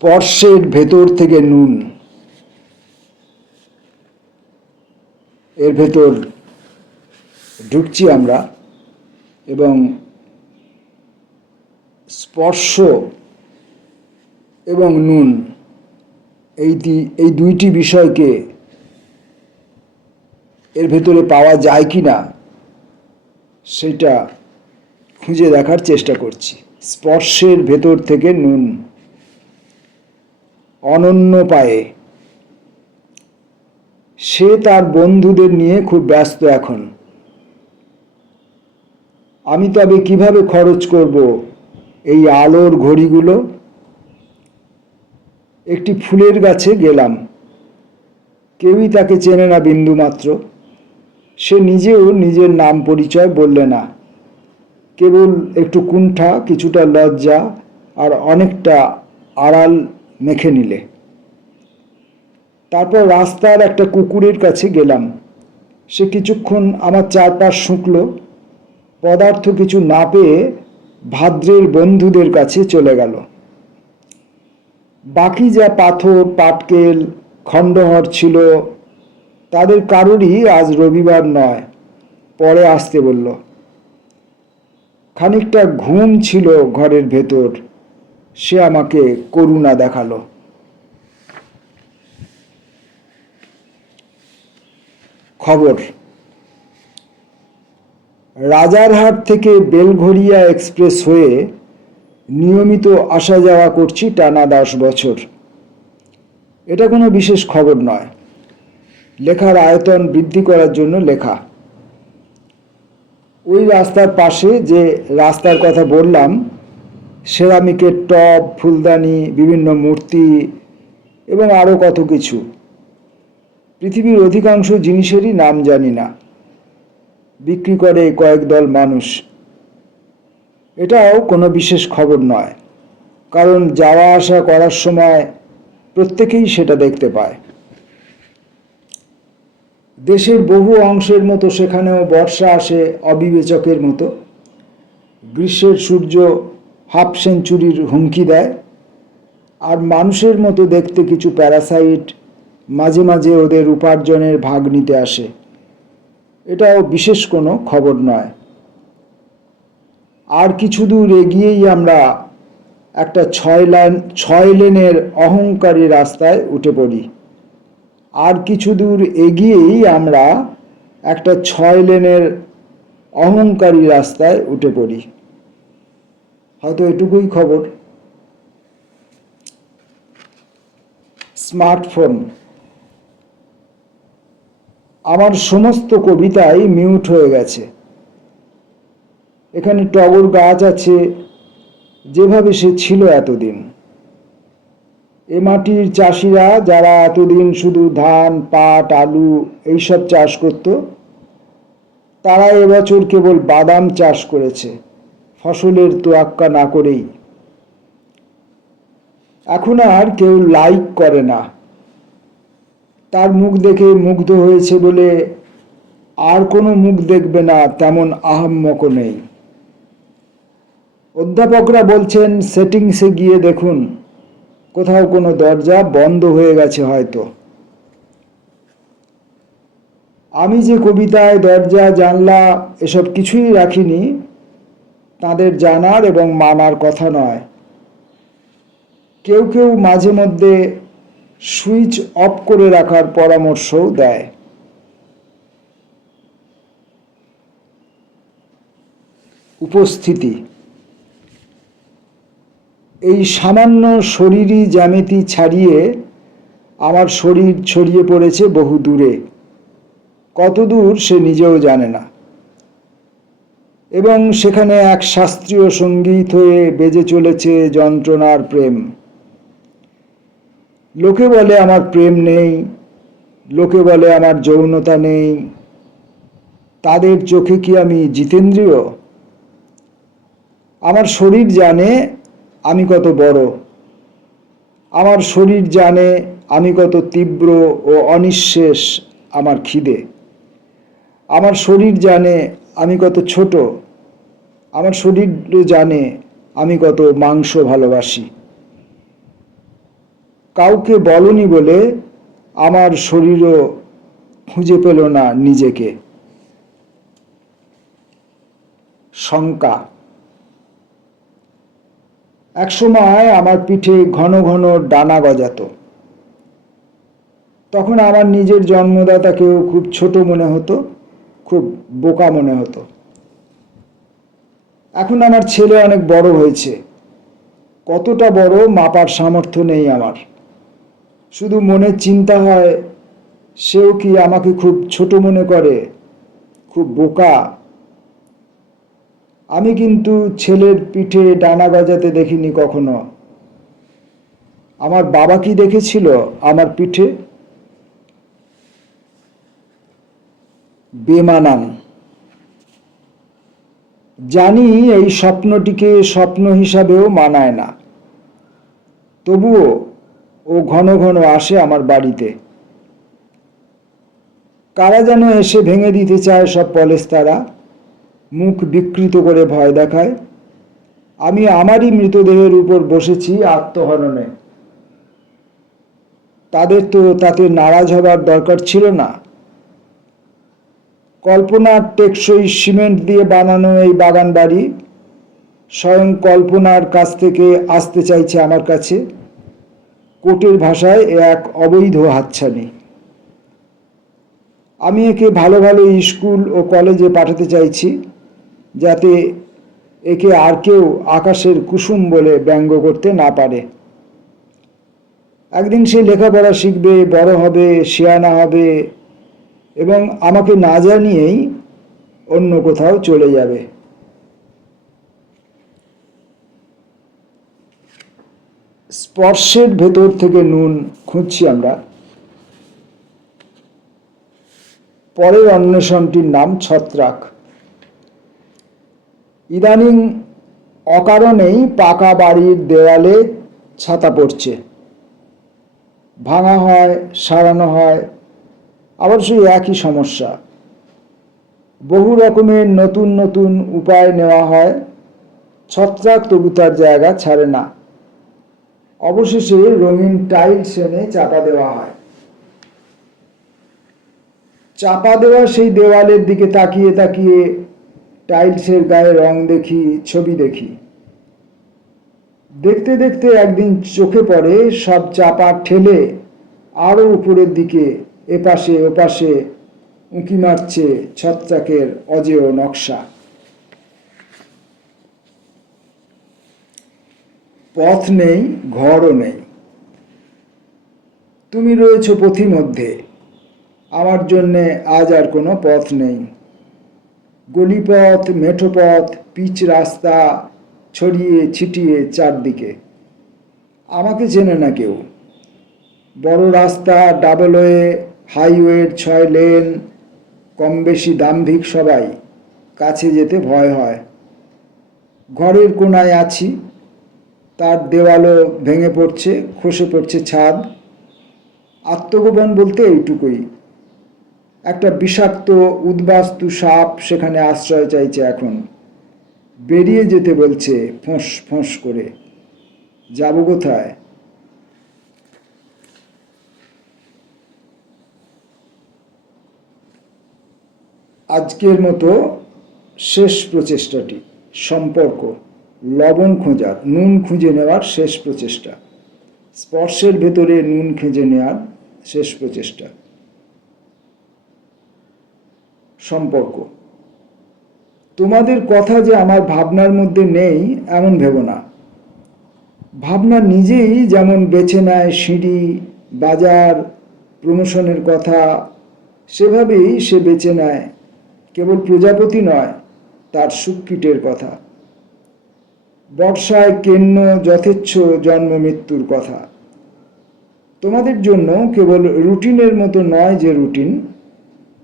স্পর্শের ভেতর থেকে নুন, এর ভেতর ঢুকছি আমরা এবং স্পর্শ এবং নুন এই দুইটি বিষয়কে এর ভেতরে পাওয়া যায় কি না সেটা খুঁজে দেখার চেষ্টা করছি। স্পর্শের ভেতর থেকে নুন। অনন্য পায়ে সে তার বন্ধুদের নিয়ে খুব ব্যস্ত এখন। আমি তবে কিভাবে খরচ করব এই আলোর ঘড়িগুলো? একটি ফুলের গাছে গেলাম, কেউই তাকে চেনে না বিন্দুমাত্র। সে নিজেও নিজের নাম পরিচয় বললে না, কেবল একটু কুণ্ঠা, কিছুটা লজ্জা আর অনেকটা আড়াল মেখে নিলে। তারপর রাস্তার একটা কুকুরের কাছে গেলাম। সে কিছুক্ষণ আমার চারপাশ শুঁকল, পদার্থ কিছু না পেয়ে ভাদ্রের বন্ধুদের কাছে চলে গেল। বাকি যা পাথর, পাটকেল, খণ্ডহর ছিল তাদের কারোরই আজ রবিবার নয়, পরে আসতে বলল। খানিকটা ঘুম ছিল ঘরের ভেতর, সে আমাকে করুণা দেখালো। খবর, রাজারহাট থেকে বেলঘরিয়া এক্সপ্রেস হয়ে নিয়মিত আসা যাওয়া করছি টানা 10 বছর। এটা কোনো বিশেষ খবর নয়, লেখার আয়তন বৃদ্ধি করার জন্য লেখা। ওই রাস্তার পাশে যে রাস্তার কথা বললাম, সেরামিকের টব, ফুলদানি, বিভিন্ন মূর্তি এবং আরও কত কিছু। পৃথিবীর অধিকাংশ জিনিসেরই নাম জানি না, বিক্রি করে কয়েক দল মানুষ। এটাও কোনো বিশেষ খবর নয়, কারণ যাওয়া আসা করার সময় প্রত্যেকেই সেটা দেখতে পায়। দেশের বহু অংশের মতো সেখানেও বর্ষা আসে অবিবেচকের মতো। গ্রীষ্মের সূর্য হাফ সেঞ্চুরির হুমকি দেয়, আর মানুষের মতো দেখতে কিছু প্যারাসাইট মাঝে মাঝে ওদের উপার্জনের ভাগ নিতে আসে। এটাও বিশেষ কোনো খবর নয়। আর কিছু দূর এগিয়েই আমরা একটা 6 লেনের অহংকারী রাস্তায় উঠে পড়ি। আর কিছু দূর এগিয়েই আমরা একটা 6 লেনের অহংকারী রাস্তায় উঠে পড়ি। হয়তো এটুকুই খবর। স্মার্টফোন। আমার সমস্ত কবিতাই মিউট হয়ে গেছে। এখানে টগর গাছ আছে যেভাবে সে ছিল এতদিন। এ মাটির চাষিরা যারা এতদিন শুধু ধান, পাট, আলু এইসব চাষ করত, তারা এবছর কেবল বাদাম চাষ করেছে, ফসলের তোয়াক্কা না করেই। এখন আর কেউ লাইক করে না। তার মুখ দেখে মুগ্ধ হয়েছে বলে আর কোনো মুখ দেখবে না তেমন আহাম্মকও নেই। অধ্যাপকরা বলছেন সেটিংসে গিয়ে দেখুন, কোথাও কোনো দরজা বন্ধ হয়ে গেছে হয়তো। আমি যে কবিতায় দরজা, জানলা এসব কিছুই রাখিনি, তাদের জানার এবং মানার কথা নয়। কেউ কেউ মাঝে মধ্যে সুইচ অফ করে রাখার পরামর্শও দেয়। উপস্থিতি। এই সামান্য শরীরী জ্যামিতি ছাড়িয়ে আমার শরীর ছড়িয়ে পড়েছে বহু দূরে, কত দূর সে নিজেও জানে না। এবং সেখানে এক শাস্ত্রীয় সঙ্গীত হয়ে বেজে চলেছে যন্ত্রণার প্রেম। লোকে বলে আমার প্রেম নেই, লোকে বলে আমার যৌনতা নেই। তাদের চোখে কি আমি জিতেন্দ্রীয়? আমার শরীর জানে আমি কত বড়। আমার শরীর জানে আমি কত তীব্র ও অনিঃশেষ আমার খিদে। আমার শরীর জানে আমি কত ছোট। আমার শরীর জানে আমি কত মাংস ভালোবাসি। কাউকে বলনি বলে আমার শরীরও খুঁজে পেল না নিজেকে। শঙ্কা। একসময় আমার পিঠে ঘন ঘন ডানা গজাতো। তখন আমার নিজের জন্মদাতাকেও খুব ছোট মনে হতো, খুব বোকা মনে হতো। এখন আমার ছেলে অনেক বড় হয়েছে। কতটা বড় মাপার সামর্থ্য নেই আমার। শুধু মনে চিন্তা হয়, সেও কি আমাকে খুব ছোট মনে করে, খুব বোকা। আমি কিন্তু ছেলের পিঠে ডানা গজাতে দেখিনি কখনো। আমার বাবা কি দেখেছিল আমার পিঠে? বেমানান। জানি এই স্বপ্নটিকে স্বপ্ন হিসাবেও মানায় না, তবুও ও ঘন ঘন আসে আমার বাড়িতে। কারা যেন এসে ভেঙে দিতে চায় সব পলেস্তারা, মুখ বিকৃত করে ভয় দেখায়। আমি আমারই মৃতদেহের উপর বসেছি আত্মহননে। তাদের তো তাতে নারাজ হবার দরকার ছিল না। কল্পনার টেকসই সিমেন্ট দিয়ে বানানো এই বাগান বাড়ি স্বয়ং কল্পনার কাছ থেকে আসতে চাইছে আমার কাছে। কোর্টের ভাষায় এ এক অবৈধ হাতছানি। আমি একে ভালো ভালো স্কুল ও কলেজে পাঠাতে চাইছি, যাতে একে আর কেউ আকাশের কুসুম বলে ব্যঙ্গ করতে না পারে। একদিন সে লেখাপড়া শিখবে, বড় হবে, শিয়ানা হবে এবং আমাকে না জানিয়েই অন্য কোথাও চলে যাবে। স্পর্শের ভেতর থেকে নুন খুঁজছি আমরা। পরের অন্বেষণটির নাম ছত্রাক। ইদানিং অকারণেই পাকা বাড়ির দেওয়ালে ছাতা পড়ছে। ভাঙা হয়, সারানো হয়, আবার সেই একই সমস্যা। বহু রকমের নতুন নতুন উপায় নেওয়া হয়, ছত্রাক তবু তার জায়গা ছাড়ে না। অবশেষে রঙিন টাইলস এনে চাপা দেওয়া হয়। চাপা দেওয়া সেই দেওয়ালের দিকে তাকিয়ে তাকিয়ে টাইলসের গায়ে রং দেখি, ছবি দেখি। দেখতে দেখতে একদিন চোখে পড়ে সব চাপা ঠেলে আরো উপরের দিকে এপাশে ওপাশে উঁকি মারছে ছত্রাকের অজেয় নকশা। পথ নেই, ঘরও নেই। তুমি রয়েছো পথিমধ্যে, আমার জন্যে আজ আর কোনো পথ নেই। গলিপথ, মেঠোপথ, পিচ রাস্তা ছড়িয়ে ছিটিয়ে চারদিকে। আমাকে চেনে না কেউ। বড় রাস্তা, ডাবলওয়ে, হাইওয়ের 6 লেন, কম বেশি দাম্ভিক সবাই, কাছে যেতে ভয় হয়। ঘরের কোনায় আছি, তার দেওয়ালও ভেঙে পড়ছে, খসে পড়ছে ছাদ। আত্মগোপন বলতে এইটুকুই। একটা বিষাক্ত উদ্বাস্তু সাপ সেখানে আশ্রয় চাইছে এখন। বেরিয়ে যেতে বলছে ফোঁস ফোঁস করে। যাব কোথায়? আজকের মতো শেষ প্রচেষ্টাটি সম্পর্ক, লবণ খোঁজার, নুন খুঁজে নেওয়ার শেষ প্রচেষ্টা। স্পর্শের ভেতরে নুন খুঁজে নেওয়ার শেষ প্রচেষ্টা। সম্পর্ক। তোমাদের কথা যে আমার ভাবনার মধ্যে নেই এমন ভেবো না। ভাবনা নিজেই যেমন বেছে নেয় সিঁড়ি, বাজার, প্রমোশনের কথা, সেভাবেই সে বেছে নেয় কেবল প্রজাপতি নয়, তার সুককীটের কথা। বর্ষায় কেন্ন যথেচ্ছ জন্ম মৃত্যুর কথা। তোমাদের জন্য কেবল রুটিনের মতো নয় যে রুটিন,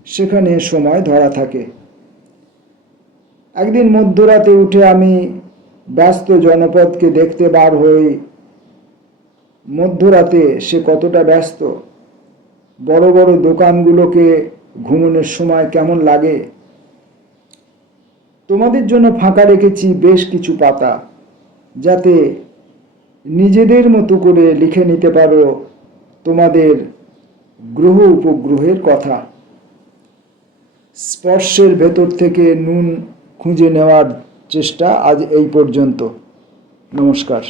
সেখানে সময় ধরা থাকে। একদিন মধ্যরাতে উঠে আমি ব্যস্ত জনপদকে দেখতে বার হই। মধ্যরাতে সে কতটা ব্যস্ত, বড় বড় দোকানগুলোকে ঘুমনের সময় কেমন লাগে। তোমাদের জন্য ফাঁকা রেখেছি বেশ কিছু পাতা, যাতে নিজেদের মতো করে লিখে নিতে পারো তোমাদের গ্রহ উপগ্রহের কথা। স্পর্শের ভেতর থেকে নুন খুঁজে নেওয়ার চেষ্টা আজ এই পর্যন্ত। নমস্কার।